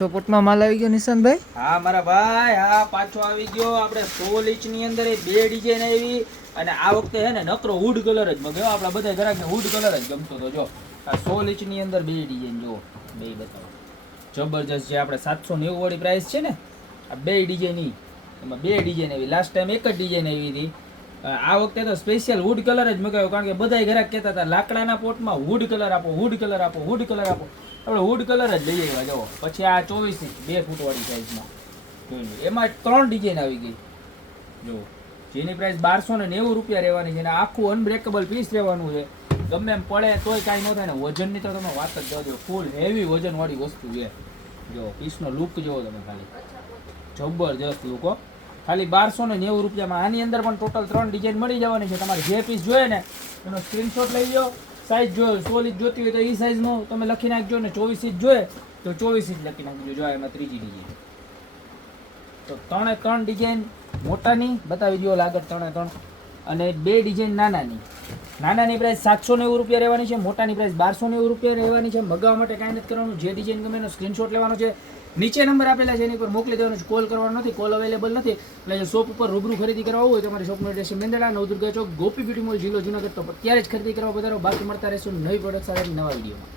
સપોર્ટમાં માલ આવી ગયો નિશાંતભાઈ. હા મારા ભાઈ, હા પાછો આવી ગયો. આપણે 16 ઇંચની અંદર એ બે ડિઝાઇન આવી અને આ વખતે હે ને નકરો વુડ કલર જ મગાવ્યો. આપણા બધા ગ્રાહકને વુડ કલર જ ગમતો હતો. જો આ 16 ઇંચની અંદર બે ડિઝાઇન જો બે બતાવો જબરજસ્ત છે. આપણે 790 વાળી પ્રાઇસ છે ને આ બે ડિઝાઇન એમાં બે ડિઝાઇન આવી. લાસ્ટ ટાઈમ એક જ ડિઝાઇન આવી હતી. આ વખતે તો સ્પેશિયલ વુડ કલર જ મગાવ્યો કારણ કે બધા ગ્રાહક કહેતા હતા લાકડાના પોટમાં વુડ કલર આપો, વુડ કલર આપો, વુડ કલર આપો. આપણે વુડ કલર જ લઈ આવ્યા. જુઓ પછી આ 24 ઇંચ 2 ફૂટ વાળી સાઈઝમાં જોઈ લો. એમાં 3 ડિઝાઇન આવી ગઈ. જો જેની પ્રાઇસ 1290 રૂપિયા રહેવાની છે અને આખું અનબ્રેકેબલ પીસ રહેવાનું છે. ગમે એમ પડે તોય કાંઈ ન થાય ને. વજનની તો તમે વાત જ જજો, ફૂલ હેવી વજનવાળી વસ્તુ છે. જો પીસનો લુક જુઓ તમે ખાલી, જબરજસ્ત લુક હો. ખાલી 1290 રૂપિયામાં. આની અંદર પણ ટોટલ 3 ડિઝાઇન મળી જવાની છે. તમારે જે પીસ જોઈએ ને એનો સ્ક્રીનશોટ લઈ લો. સાઈઝ જો 16 ઇંચ જોતી હોય તો એ સાઈઝનો તમે લખી નાખજો ને 24 ઇંચ જોઈએ તો 24 ઇંચ લખી નાખજો. જો એમાં ત્રીજી ડિઝાઇન તો 3 ડિઝાઇન મોટાની બતાવી દો આગળ 3 અને બે ડિઝાઇન નાનાની. નાનાની પ્રાઇસ 790 રૂપિયા રહેવાની છે, મોટાની પ્રાઇસ 1290 રૂપિયા રહેવાની છે. મગાવવા માટે કાંઈ નથી કરવાનું. જે ડિઝાઇન ગમે એનો સ્ક્રીનશોટ લેવાનો છે. નીચે નંબર આપેલા છે એની પર મોકલી દેવાનો છે. કોલ કરવાનો નથી, કોલ અવેલેબલ નથી. એટલે શોપ ઉપર રૂબરૂ ખરીદી કરવા હોય તો તમારી શોપનું એડ્રેસ મેંદડા નવદુર્ગા ચોક, ગોપી બ્યુટી મોલ, જિલ્લો જુનાગઢ. તો અત્યારે જ ખરીદી કરવા વધારો. બાકી મળતા રહેશું નવી પ્રોડક્ટ સાથે નવા વિડીયોમાં.